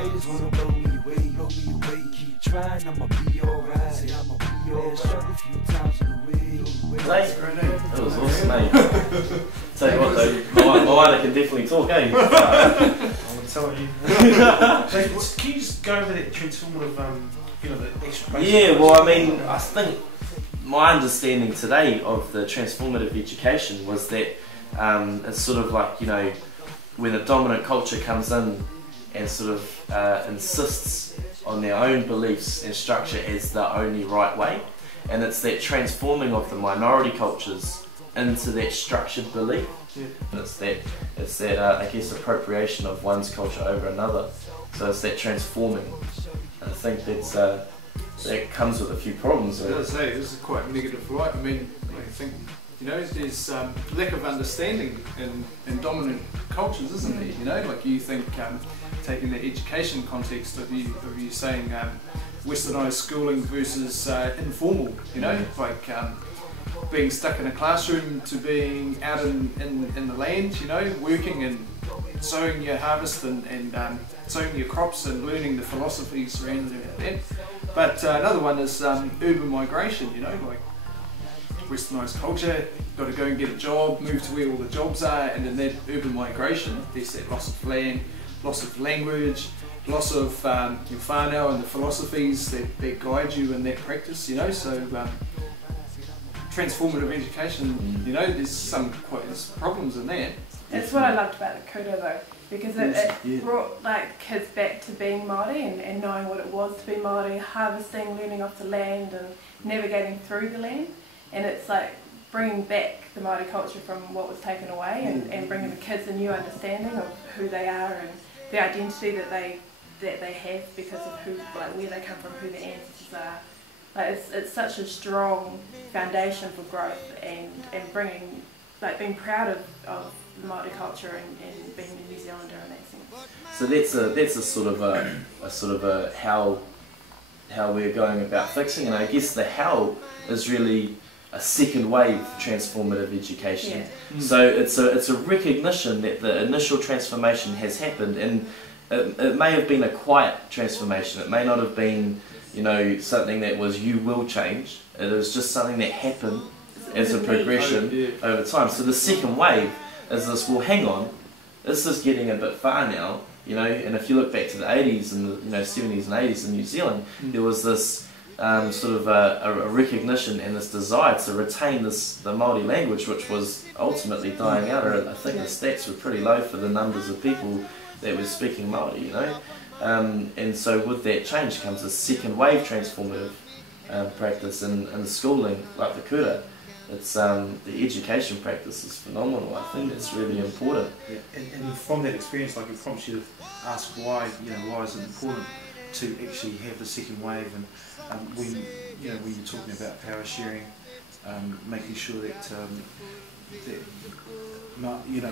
haters wanna blow me away, keep trying, I'ma be alright. Say I'ma be alright. Struggle a few times in the way. That was awesome, mate. Tell you what though, my wife can definitely talk, eh? I'm telling you. So can you just go over that transformative, the extra basic? Yeah, well, I mean, I think my understanding today of the transformative education was that it's sort of like, when a dominant culture comes in and sort of insists on their own beliefs and structure as the only right way, and it's that transforming of the minority cultures into that structured belief. Yeah. It's that I guess appropriation of one's culture over another. So it's that transforming. And I think that comes with a few problems. As I say, this is quite negative, right? I mean, I think there's lack of understanding in dominant cultures, isn't there? Like you think, taking the education context of you saying westernised schooling versus informal, like being stuck in a classroom to being out in the land, working and sowing your harvest and sowing your crops and learning the philosophies surrounding that. But another one is urban migration, like westernised culture, got to go and get a job, move to where all the jobs are, and in that urban migration there's that loss of land, loss of language, loss of your whānau and the philosophies that guide you in that practice, so transformative education, there's there's problems in that. That's what I loved about the kura though, because it brought kids back to being Māori and knowing what it was to be Māori, harvesting, learning off the land and navigating through the land, and it's like bringing back the Māori culture from what was taken away and bringing the kids a new understanding of who they are and the identity that they have because of where they come from, who their ancestors are. It's such a strong foundation for growth and bringing, being proud of the Māori culture and being a New Zealander in that sense. So that's a sort of a how we're going about fixing, and I guess the how is really a second wave transformative education. Yeah. So it's a recognition that the initial transformation has happened, and it may have been a quiet transformation. It may not have been something that was you will change. It is just something that happened as a progression over time. So the second wave is this, well hang on, this is getting a bit far now, and if you look back to the 80s and the 70s and 80s in New Zealand, there was this sort of a recognition and this desire to retain the Māori language, which was ultimately dying out. I think the stats were pretty low for the numbers of people that were speaking Māori, and so with that change comes a second wave transformative practice in schooling, like the kura. It's the education practice is phenomenal. I think it's really important. Yeah. And from that experience, it prompts you to ask why is it important to actually have the second wave, and when you're talking about power sharing, making sure that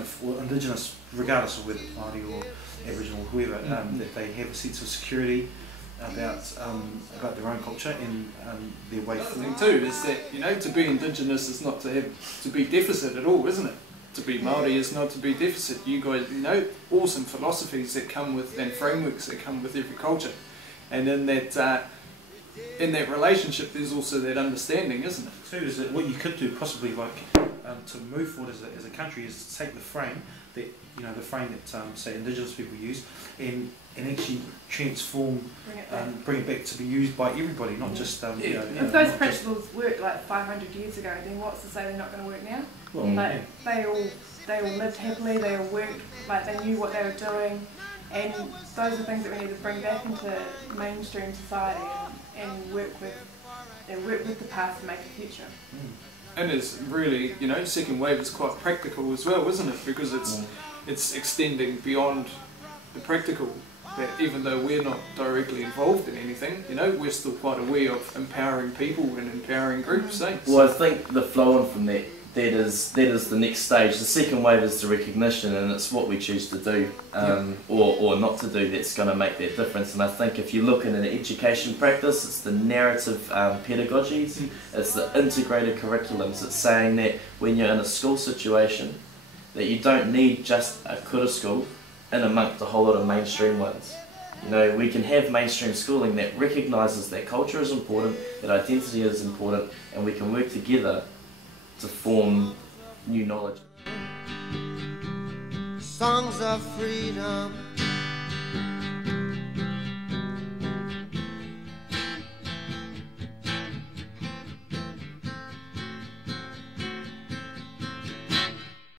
for Indigenous, regardless of whether Māori or Aboriginal or whoever, that they have a sense of security about their own culture and their way forward. The thing too is that to be Indigenous is not to be deficit at all, isn't it? To be Māori is not to be deficit. You guys, awesome philosophies that come with and frameworks that come with every culture, and in that relationship, there's also that understanding, isn't it? Too is that what you could do possibly to move forward as a country is to take the frame that say Indigenous people use and actually transform, bring it back to be used by everybody, not just if those principles worked 500 years ago, then what's to say they're not going to work now? Well, they all lived happily, they all worked, they knew what they were doing, and those are things that we need to bring back into mainstream society and work with the past to make a future. And it's really, second wave is quite practical as well, isn't it? Because it's extending beyond the practical. That even though we're not directly involved in anything, we're still quite aware of empowering people and empowering groups. Well, I think the flow on from that is the next stage. The second wave is the recognition, and it's what we choose to do or not to do that's going to make that difference. And I think if you look in an education practice, it's the narrative pedagogies, it's the integrated curriculums. It's saying that when you're in a school situation, that you don't need just a kura school in amongst a whole lot of mainstream ones. You know, we can have mainstream schooling that recognises that culture is important, that identity is important, and we can work together to form new knowledge. Songs of freedom.